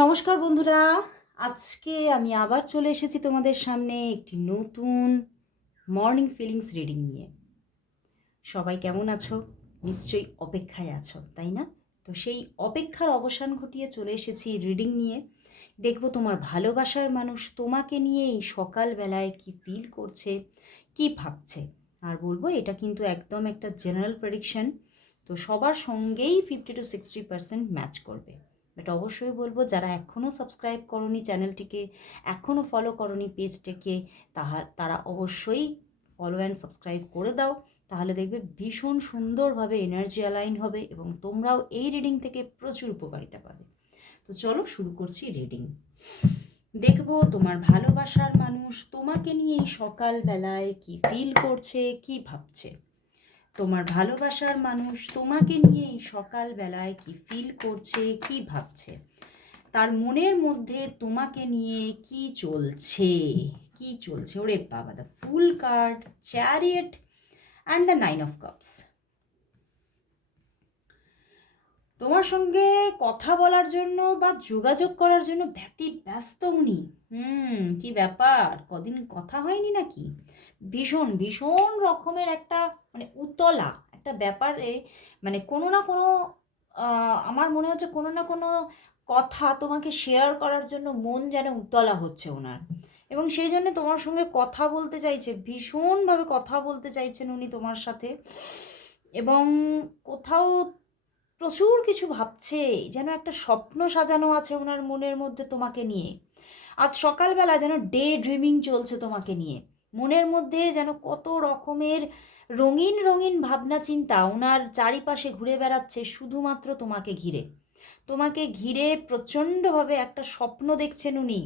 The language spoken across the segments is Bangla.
নমস্কার বন্ধুরা, আজকে আমি আবার চলে এসেছি তোমাদের সামনে একটি নতুন মর্নিং ফিলিংস রিডিং নিয়ে। সবাই কেমন আছো? নিশ্চয়ই অপেক্ষায় আছো, তাই না? তো সেই অপেক্ষার অবসান ঘটিয়ে চলে এসেছি রিডিং নিয়ে। দেখবো তোমার ভালোবাসার মানুষ তোমাকে নিয়ে এই সকালবেলায় কি ফিল করছে, কি ভাবছে। আর বলবো এটা কিন্তু একদম একটা জেনারেল প্রেডিকশন, তো সবার সঙ্গেই 50 to 60% ম্যাচ করবে। বাট অবশ্যই বলবো যারা এখনও সাবস্ক্রাইব করনি চ্যানেলটিকে, এখনও ফলো করনি পেজটাকে, তারা অবশ্যই ফলো অ্যান্ড সাবস্ক্রাইব করে দাও। তাহলে দেখবে ভীষণ সুন্দরভাবে এনার্জি অ্যালাইন হবে এবং তোমরাও এই রিডিং থেকে প্রচুর উপকারিতা পাবে। তো চলো শুরু করছি রিডিং। দেখবো তোমার ভালোবাসার মানুষ তোমাকে নিয়ে এই সকালবেলায় কি ফিল করছে, কি ভাবছে। তোমার ভালোবাসার মানুষ তোমাকে নিয়ে এই সকালবেলায় কি ফিল করছে, কি ভাবছে। তার মনের মধ্যে তোমাকে নিয়ে কি চলছে, কি চলছে। ওরে বাবা, the fool card, chariot and the 9 of Cups। তোমার সঙ্গে কথা বলার জন্য বা যোগাযোগ করার জন্য ব্যস্ত উনি। কি ব্যাপার, কদিন কথা হয়নি নাকি? ভীষণ ভীষণ রকমের একটা মানে উতলা একটা ব্যাপারে, মানে কোনো না কোনো আমার মনে হচ্ছে কোনো না কোনো কথা তোমাকে শেয়ার করার জন্য মন যেন উতলা হচ্ছে ওনার, এবং সেই জন্য তোমার সঙ্গে কথা বলতে চাইছে, ভীষণভাবে কথা বলতে চাইছেন উনি তোমার সাথে। এবং কোথাও প্রচুর কিছু ভাবছে, যেন একটা স্বপ্ন সাজানো আছে ওনার মনের মধ্যে তোমাকে নিয়ে। আজ সকালবেলা যেন ডে ড্রিমিং চলছে তোমাকে নিয়ে, মনের মধ্যে যেন কত রকমের রঙিন রঙিন ভাবনা চিন্তা ওনার চারিপাশে ঘুরে বেড়াচ্ছে শুধুমাত্র তোমাকে ঘিরে। তোমাকে ঘিরে প্রচণ্ডভাবে একটা স্বপ্ন দেখছেন উনি,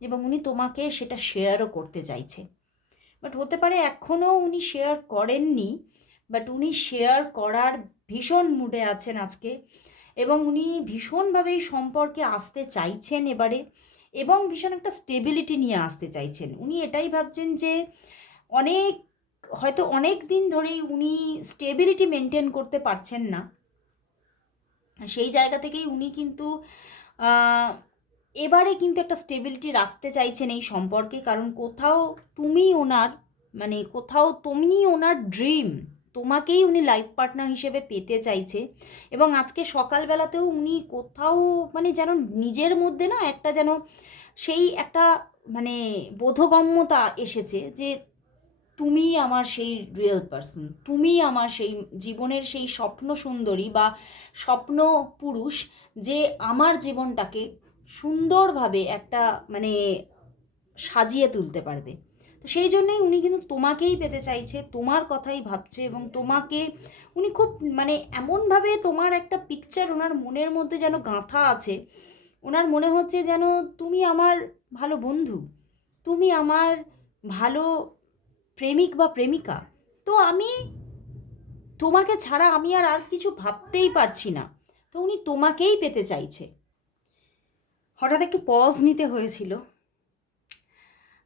এবং উনি তোমাকে সেটা শেয়ারও করতে চাইছে। বাট হতে পারে এখনও উনি শেয়ার করেননি, বাট উনি শেয়ার করার ভীষণ মুডে আছেন আজকে, এবং উনি ভীষণভাবে এই সম্পর্কে আসতে চাইছেন এবারে, এবং ভীষণ একটা স্টেবিলিটি নিয়ে আসতে চাইছেন। উনি এটাই ভাবছেন যে অনেক, হয়তো অনেক দিন ধরেই উনি স্টেবিলিটি মেনটেন করতে পারছেন না। সেই জায়গা থেকেই উনি কিন্তু এবারে কিন্তু একটা স্টেবিলিটি রাখতে চাইছেন এই সম্পর্কে, কারণ কোথাও তুমি ওনার, মানে কোথাও তুমি ওনার ড্রিম, তোমাকেই উনি লাইফ পার্টনার হিসেবে পেতে চাইছে। এবং আজকে সকালবেলাতেও উনি কোথাও মানে যেন নিজের মধ্যে না একটা যেন সেই একটা মানে বোধগম্যতা এসেছে যে তুমি আমার সেই রিয়েল পার্সন, তুমি আমার সেই জীবনের সেই স্বপ্ন সুন্দরী বা স্বপ্ন পুরুষ, যে আমার জীবনটাকে সুন্দরভাবে একটা মানে সাজিয়ে তুলতে পারবে। তো সেই জন্যই উনি কিন্তু তোমাকেই পেতে চাইছে, তোমার কথাই ভাবছে, এবং তোমাকে উনি খুব মানে এমনভাবে তোমার একটা পিকচার ওনার মনের মধ্যে যেন গাঁথা আছে। ওনার মনে হচ্ছে যেন তুমি আমার ভালো বন্ধু, তুমি আমার ভালো প্রেমিক বা প্রেমিকা। তো আমি তোমাকে ছাড়া আমি আর কিছু ভাবতেই পারছি না। তো উনি তোমাকেই পেতে চাইছে। হঠাৎ একটু পজ নিতে হয়েছিল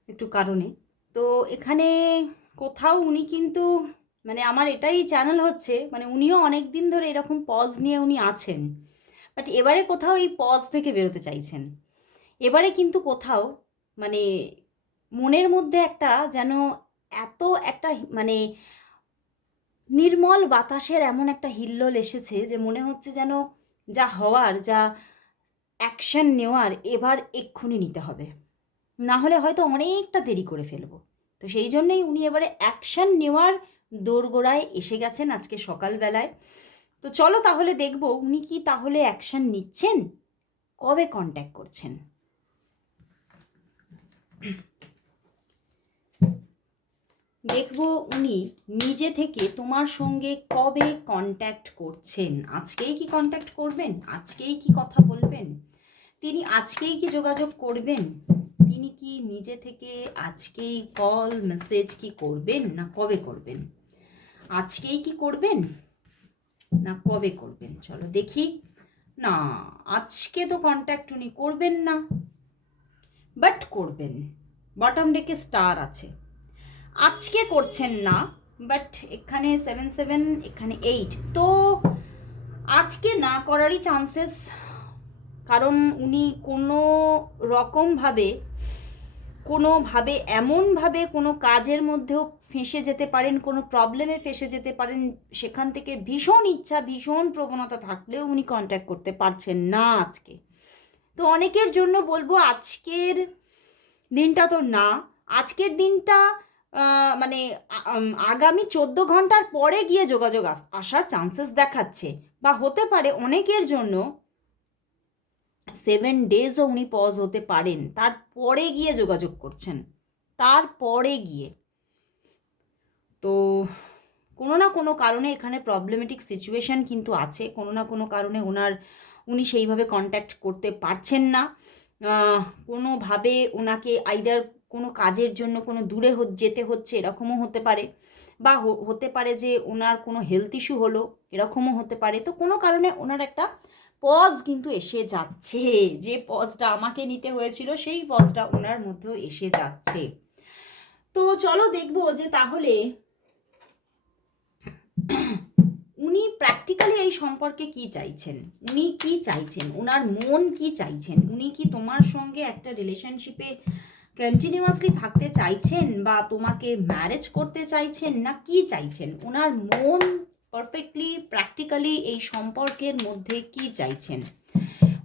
একটু কারণে। তো এখানে কোথাও উনি কিন্তু মানে আমার এটাই চ্যানেল হচ্ছে, মানে উনিও অনেক দিন ধরে এরকম পজ নিয়ে উনি আছেন, বাট এবারে কোথাও এই পজ থেকে বেরোতে চাইছেন। এবারে কিন্তু কোথাও মানে মনের মধ্যে একটা যেন এত একটা মানে নির্মল বাতাসের এমন একটা হিল্লোল এসেছে যে মনে হচ্ছে যেন যা হওয়ার, যা অ্যাকশন নেওয়ার এবার এক্ষুনি নিতে হবে, না হলে হয়তো অনেকটা দেরি করে ফেলবো। তো সেই জন্যই উনি এবারে অ্যাকশন নেওয়ার দোরগোড়ায় এসে গেছেন আজকে সকালবেলায়। তো চলো তাহলে দেখবো উনি কি তাহলে অ্যাকশন নিচ্ছেন, কবে কন্ট্যাক্ট করছেন। দেখবো উনি নিজে থেকে তোমার সঙ্গে কবে কন্ট্যাক্ট করছেন। আজকেই কি কন্ট্যাক্ট করবেন, আজকেই কি কথা বলবেন, তিনি আজকেই কি যোগাযোগ করবেন, তিনি কি নিজে থেকে আজকেই কল মেসেজ কি করবেন, না কবে করবেন। আজকেই কি করবেন না কবে করবেন, চলো দেখি। না, আজকে তো কন্ট্যাক্ট উনি করবেন না, বাট করবেন। বটম ডেকে স্টার আছে, আজকে করছেন না, বাট এখানে 7 7 এখানে 8, তো আজকে না করারই চান্সেস কারণ উনি কোনোভাবে এমনভাবে কোনো কাজের মধ্যেও ফেঁসে যেতে পারেন, কোনো প্রবলেমে ফেঁসে যেতে পারেন, সেখান থেকে ভীষণ ইচ্ছা, ভীষণ প্রবণতা থাকলেও উনি কন্ট্যাক্ট করতে পারছেন না আজকে। তো অনেকের জন্য বলবো আজকের দিনটা তো না, আজকের দিনটা মানে আগামী 14 ঘন্টার পরে গিয়ে যোগাযোগ আসার চান্সেস দেখাচ্ছে, বা হতে পারে অনেকের জন্য 7 ডেজও উনি পজ হতে পারেন, তারপরে গিয়ে যোগাযোগ করছেন, তারপরে গিয়ে। তো কোনো না কোনো কারণে এখানে প্রবলেমেটিক সিচুয়েশান কিন্তু আছে, কোনো না কোনো কারণে উনি সেইভাবে কন্ট্যাক্ট করতে পারছেন না। কোনোভাবে ওনাকে আইদার কোনো কাজের জন্য কোনো দূরে যেতে হচ্ছে, এরকমও হতে পারে, বা হতে পারে যে ওনার কোনো হেলথ ইস্যু হলো, এরকমও হতে পারে। তো কোনো কারণে ওনার একটা পজ কিন্তু এসে যাচ্ছে, যে পজটা আমাকে নিতে হয়েছিল সেই পজটা ওনার মধ্যেও এসে যাচ্ছে। তো চলো দেখবো যে তাহলে উনি প্র্যাকটিক্যালি এই সম্পর্কে কি চাইছেন, উনি কি চাইছেন, ওনার মন কি চাইছেন, উনি কি তোমার সঙ্গে একটা রিলেশনশিপে কন্টিনিউয়াসলি থাকতে চাইছেন, বা তোমাকে ম্যারেজ করতে চাইছেন, না কি চাইছেন, ওনার মন পারফেক্টলি প্র্যাকটিক্যালি এই সম্পর্কের মধ্যে কি চাইছেন,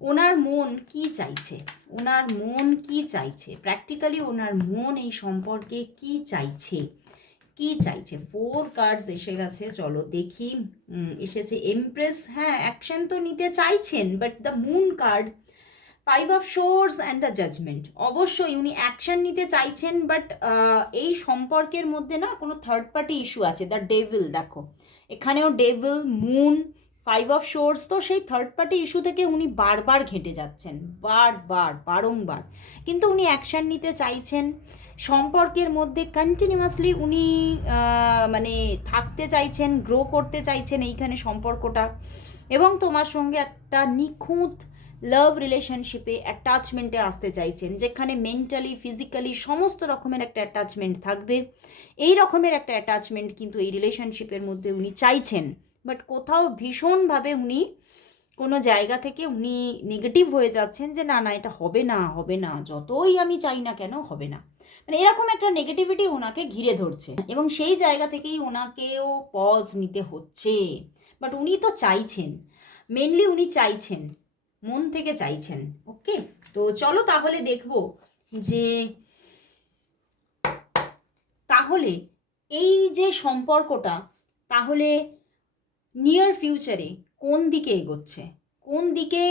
ওনার মন কি চাইছে, ওনার মন কি চাইছে প্র্যাকটিক্যালি, ওনার মন এই সম্পর্কে কি চাইছে, কি চাইছে। 4 কার্ডস এসে গেছে, চলো দেখি। এসেছে এমপ্রেস, হ্যাঁ অ্যাকশন তো নিতে চাইছেন, but the moon card, 5 of swords and the judgement, অবশ্যই উনি অ্যাকশন নিতে চাইছেন, বাট এই সম্পর্কের মধ্যে না কোনো থার্ড পার্টি ইস্যু আছে, দ্য ডেভিল, দেখো এখানেও ডেভিল, মুন, 5 অফ শোর্স, তো সেই থার্ড পার্টি ইস্যু থেকে উনি বারবার ঘেঁটে যাচ্ছেন, বারংবার, কিন্তু উনি অ্যাকশন নিতে চাইছেন, সম্পর্কের মধ্যে কন্টিনিউয়াসলি উনি মানে থাকতে চাইছেন, গ্রো করতে চাইছেন এইখানে সম্পর্কটা, এবং তোমার সঙ্গে একটা নিখুঁত লাভ রিলেশনশিপে অ্যাটাচমেন্টে আসতে চাইছেন, যেখানে মেন্টালি ফিজিক্যালি সমস্ত রকমের একটা অ্যাটাচমেন্ট থাকবে। এই রকমের একটা অ্যাটাচমেন্ট কিন্তু এই রিলেশনশিপের মধ্যে উনি চাইছেন, বাট কোথাও ভীষণভাবে উনি কোনো জায়গা থেকে উনি নেগেটিভ হয়ে যাচ্ছেন, যে না না এটা হবে না, যতই আমি চাই না কেন হবে না, মানে এরকম একটা নেগেটিভিটি ওনাকে ঘিরে ধরছে, এবং সেই জায়গা থেকেই ওনাকেও পজ নিতে হচ্ছে। বাট উনি তো চাইছেন, মেনলি উনি চাইছেন, মন থেকে চাইছেন। ওকে, তো চলো তাহলে দেখবো যে তাহলে এই যে সম্পর্কটা তাহলে নিয়ার ফিউচারে কোন দিকে এগোচ্ছে, কোন দিকে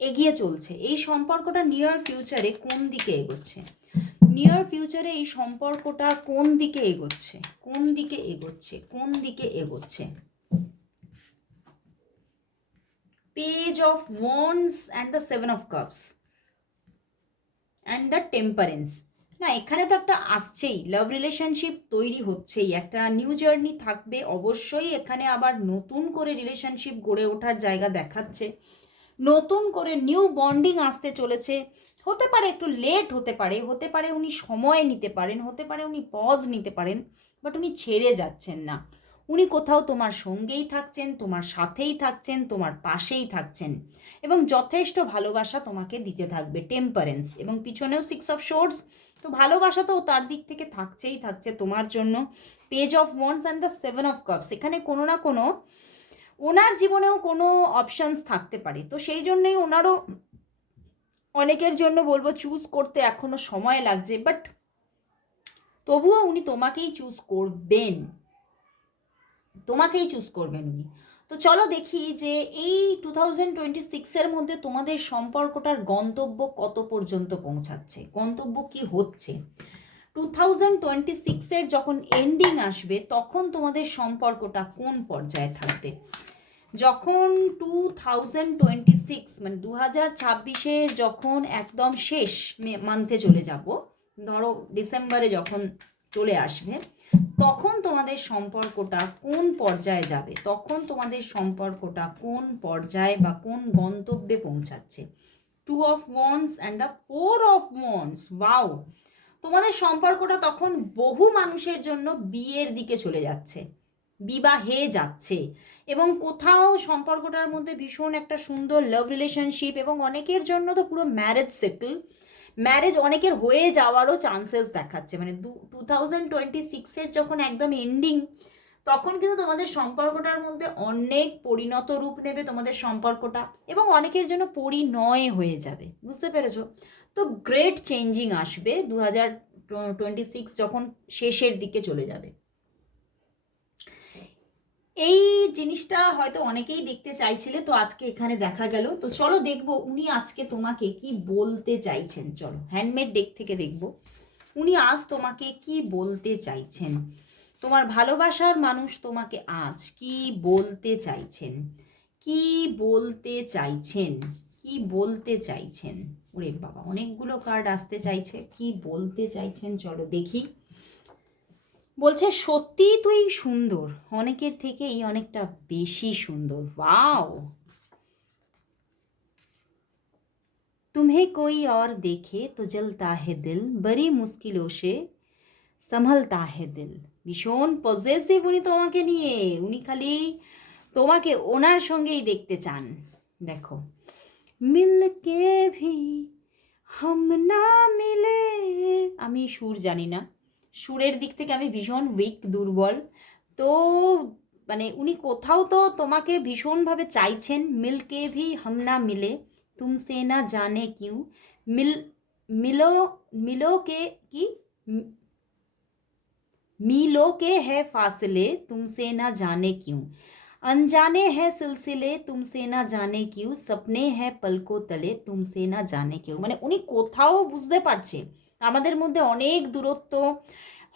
এগিয়ে চলছে এই সম্পর্কটা, নিয়ার ফিউচারে কোন দিকে এগোচ্ছে, নিয়ার ফিউচারে এই সম্পর্কটা কোন দিকে এগোচ্ছে, কোন দিকে এগোচ্ছে, কোন দিকে এগোচ্ছে। Page of wands and the 7 of cups and the temperance, না এখানে তো একটা আসছেই, লাভ রিলেশনশিপ তৈরি হচ্ছেই, একটা নিউ জার্নি থাকবে অবশ্যই, এখানে আবার নতুন করে রিলেশনশিপ গড়ে ওঠার জায়গা দেখাচ্ছে, নতুন করে নিউ বন্ডিং আসতে চলেছে, হতে পারে একটু লেট হতে পারে উনি সময় নিতে পারেন, হতে পারে উনি পজ নিতে পারেন, বাট উনি ছেড়ে যাচ্ছেন না, উনি কোথাও তোমার সঙ্গেই থাকছেন, তোমার সাথেই থাকছেন, তোমার পাশেই থাকছেন, এবং যথেষ্ট ভালোবাসা তোমাকে দিতে থাকবে, টেম্পারেন্স, এবং পিছনেও 6 অফ শোর্স, তো ভালোবাসা তো তার দিক থেকে থাকছে তোমার জন্য। Page of wands and the 7 of cups, এখানে কোনো না কোনো ওনার জীবনেও কোনো অপশানস থাকতে পারে, তো সেই জন্যই ওনারও অনেকের জন্য বলবো চুজ করতে এখনো সময় লাগছে, বাট তবুও উনি তোমাকেই চুজ করবেন, উনি। তো চলো দেখি যে এই 2026-এর মধ্যে তোমাদের সম্পর্কটার গন্তব্য কত পর্যন্ত পৌঁছাচ্ছে, গন্তব্য কি হচ্ছে। 2026-এর যখন এন্ডিং আসবে তখন তোমাদের সম্পর্কটা কোন পর্যায়ে থাকবে, যখন 2026 মানে 2026-এর যখন একদম শেষ মান্থে চলে যাব, ধরো ডিসেম্বরে যখন চলে আসবে, তখন তোমাদের সম্পর্কটা কোন পর্যায়ে যাবে, তখন তোমাদের সম্পর্কটা কোন পর্যায়ে বা কোন গন্তব্যে পৌঁছাচ্ছে। 2 of wands and the 4 of wands, wow, তোমাদের সম্পর্কটা তখন বহু মানুষের জন্য বিয়ের দিকে চলে যাচ্ছে, বিবাহে যাচ্ছে, এবং কোথাও সম্পর্কটার মধ্যে ভীষণ একটা সুন্দর লাভ রিলেশনশিপ, এবং অনেকের জন্য তো পুরো ম্যারেজ সেটেল, ম্যারেজ অনেকের হয়ে যাওয়ারও চান্সেস দেখাচ্ছে। মানে 2026-এর যখন একদম এন্ডিং, তখন কিন্তু তোমাদের সম্পর্কটার মধ্যে অনেক পরিণত রূপ নেবে তোমাদের সম্পর্কটা, এবং অনেকের জন্য পরিণয় হয়ে যাবে, বুঝতে পেরেছো? তো গ্রেট চেঞ্জিং আসবে 2026 যখন শেষের দিকে চলে যাবে। এই জিনিসটা হয়তো অনেকেই দেখতে চাইছিলে, তো আজকে এখানে দেখা গেল। তো চলো দেখবো উনি আজকে তোমাকে কি বলতে চাইছেন। চলো হ্যান্ডমেড ডেক থেকে দেখবো উনি আজ তোমাকে কি বলতে চাইছেন। তোমার ভালোবাসার মানুষ তোমাকে আজ কি বলতে চাইছেন, কি বলতে চাইছেন, কি বলতে চাইছেন। ওরে বাবা, অনেকগুলো কার্ড আসতে চাইছে, কি বলতে চাইছেন চলো দেখি। বলছে সত্যিই তুই সুন্দর, অনেকের থেকেই অনেকটা বেশি সুন্দর। ওয়াও। तुम्हें कोई और देखे तो जलता है दिल, बड़ी मुश्किलों से संभलता है दिल। ভীষণ পজেসিভ উনি তোমাকে নিয়ে, উনি খালি তোমাকে ওনার সঙ্গেই দেখতে চান। দেখো, মিলকে ভি হাম না মিলে, আমি সুর জানি না, সুরের দিক থেকে আমি ভীষণ উইক, দুর্বল। তো মানে উনি কোথাও তো তোমাকে ভীষণভাবে চাইছেন। মিলকে ভি হাম না মিলে তুমসে না জানে কিউ, মিল মিলো মিলো কে কি मीलों के है फासले तुमसे ना जाने क्यों, अनजाने हैं सिलसिले तुमसे ना जाने क्यों, सपने हैं पलकों तले तुमसे ना जाने क्यों। মানে উনি কোথাও বুঝতে পারছে আমাদের মধ্যে অনেক দূরত্ব,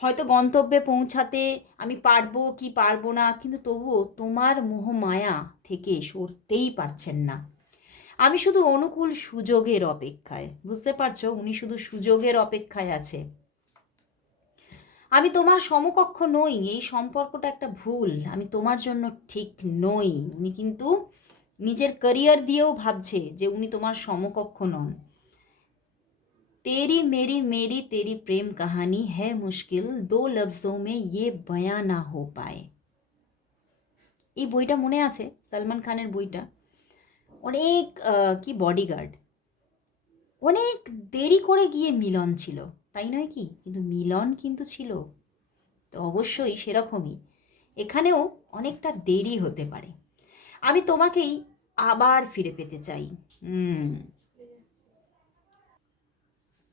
হয়তো গন্তব্যে পৌঁছাতে আমি পারবো কি পারবো না, কিন্তু তবুও তোমার মোহমায়া থেকে সরতেই পারছেন না। আমি শুধু অনুকূল সুযোগের অপেক্ষায়, বুঝতে পারছো, উনি শুধু সুযোগের অপেক্ষায় আছে। আমি তোমার সমকক্ষ নই, এই সম্পর্কটা একটা ভুল, আমি তোমার জন্য ঠিক নই। উনি কিন্তু নিজের ক্যারিয়ার দিয়েও ভাবছে যে উনি তোমার সমকক্ষ নন। तेरी मेरी मेरी तेरी प्रेम कहानी है मुश्किल, दो लफ्जों में ये बयां ना हो पाए। এই বইটা মনে আছে, সালমান খানের বইটা। অনেক কি বডিগার্ড, অনেক দেরি করে গিয়ে মিলন ছিল, তাই নয় কি? কিন্তু মিলন কিন্তু ছিল। তো অবশ্যই সেরকমই এখানেও অনেকটা দেরি হতে পারে। আমি তোমাকেই আবার ফিরে পেতে চাই।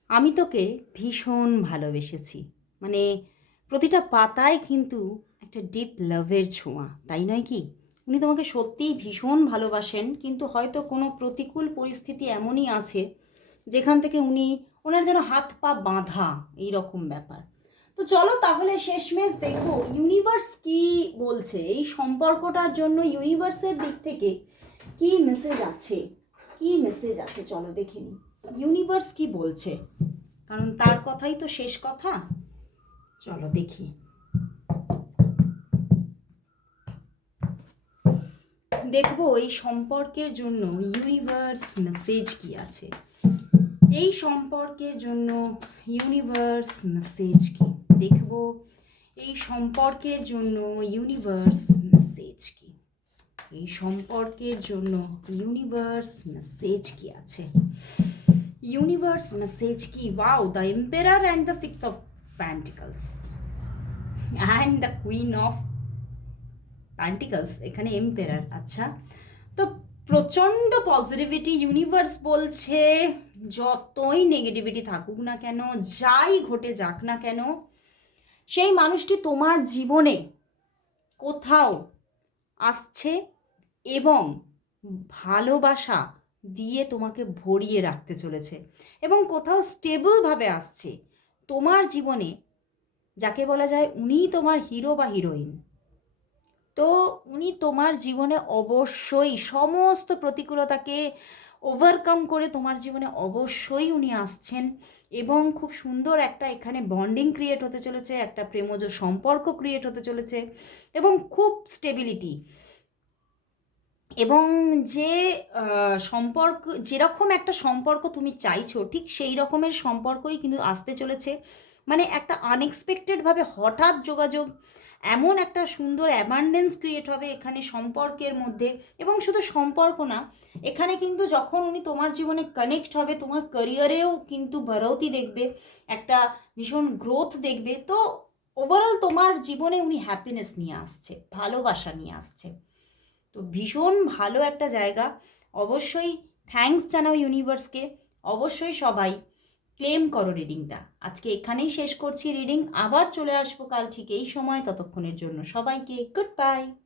আমি তোকে ভীষণ ভালোবেসেছি, মানে প্রতিটা পাতায় কিন্তু একটা ডিপ লাভের ছোঁয়া, তাই নয় কি? উনি তোমাকে সত্যিই ভীষণ ভালোবাসেন, কিন্তু হয়তো কোনো প্রতিকূল পরিস্থিতি এমনই আছে যেখান থেকে ওনার যেন হাত পা বাঁধা, এই রকম ব্যাপার। তো চলো তাহলে শেষমেশ দেখো ইউনিভার্স কি বলছে এই সম্পর্কটার জন্য, ইউনিভার্সের দিক থেকে কি মেসেজ আছে, কি মেসেজ আছে চলো দেখে নিই ইউনিভার্স কি বলছে, কারণ তার কথাই তো শেষ কথা। চলো দেখি। দেখবো এই সম্পর্কের জন্য ইউনিভার্স মেসেজ কি আছে, এই সম্পর্কের জন্য ইউনিভার্স মেসেজ কি। দেখবো এই সম্পর্কের জন্য ইউনিভার্স মেসেজ কি, এই সম্পর্কের জন্য ইউনিভার্স মেসেজ কি আছে। ইউনিভার্স মেসেজ কি। Wow, the emperor and the 6 of pentacles and the queen of pentacles, এখানে এম্পারার। আচ্ছা, তো প্রচণ্ড পজিটিভিটি। ইউনিভার্স বলছে যতই নেগেটিভিটি থাকুক না কেন, যাই ঘটে যাক না কেন, সেই মানুষটি তোমার জীবনে কোথাও আসছে এবং ভালোবাসা দিয়ে তোমাকে ভরিয়ে রাখতে চলেছে, এবং কোথাও স্টেবলভাবে আসছে তোমার জীবনে, যাকে বলা যায় উনিই তোমার হিরো বা হিরোইন। তো উনি তোমার জীবনে অবশ্যই সমস্ত প্রতিকূলতাকে ওভারকাম করে তোমার জীবনে অবশ্যই উনি আসছেন, এবং খুব সুন্দর একটা এখানে বন্ডিং ক্রিয়েট হতে চলেছে, একটা প্রেমজ সম্পর্ক ক্রিয়েট হতে চলেছে, এবং খুব স্টেবিলিটি, এবং যে সম্পর্ক, যেরকম একটা সম্পর্ক তুমি চাইছো ঠিক সেই রকমের সম্পর্কই কিন্তু আসতে চলেছে। মানে একটা আনএক্সপেক্টেডভাবে হঠাৎ যোগাযোগ, এমন একটা সুন্দর অ্যাবান্ডেন্স ক্রিয়েট হবে এখানে সম্পর্কের মধ্যে। এবং শুধু সম্পর্ক না, এখানে কিন্তু যখন উনি তোমার জীবনে কানেক্ট হবে, তোমার ক্যারিয়ারেও কিন্তু বাড়তি দেখবে, একটা ভীষণ গ্রোথ দেখবে। তো ওভারঅল তোমার জীবনে উনি হ্যাপিনেস নিয়ে আসছে, ভালোবাসা নিয়ে আসছে। তো ভীষণ ভালো একটা জায়গা। অবশ্যই থ্যাঙ্কস জানাও ইউনিভার্সকে। অবশ্যই সবাই ক্লেম করো রিডিংটা। আজকে এখানেই শেষ করছি রিডিং। আবার চলে আসবো কাল ঠিক এই সময়। ততক্ষণের জন্য সবাইকে গুড বাই।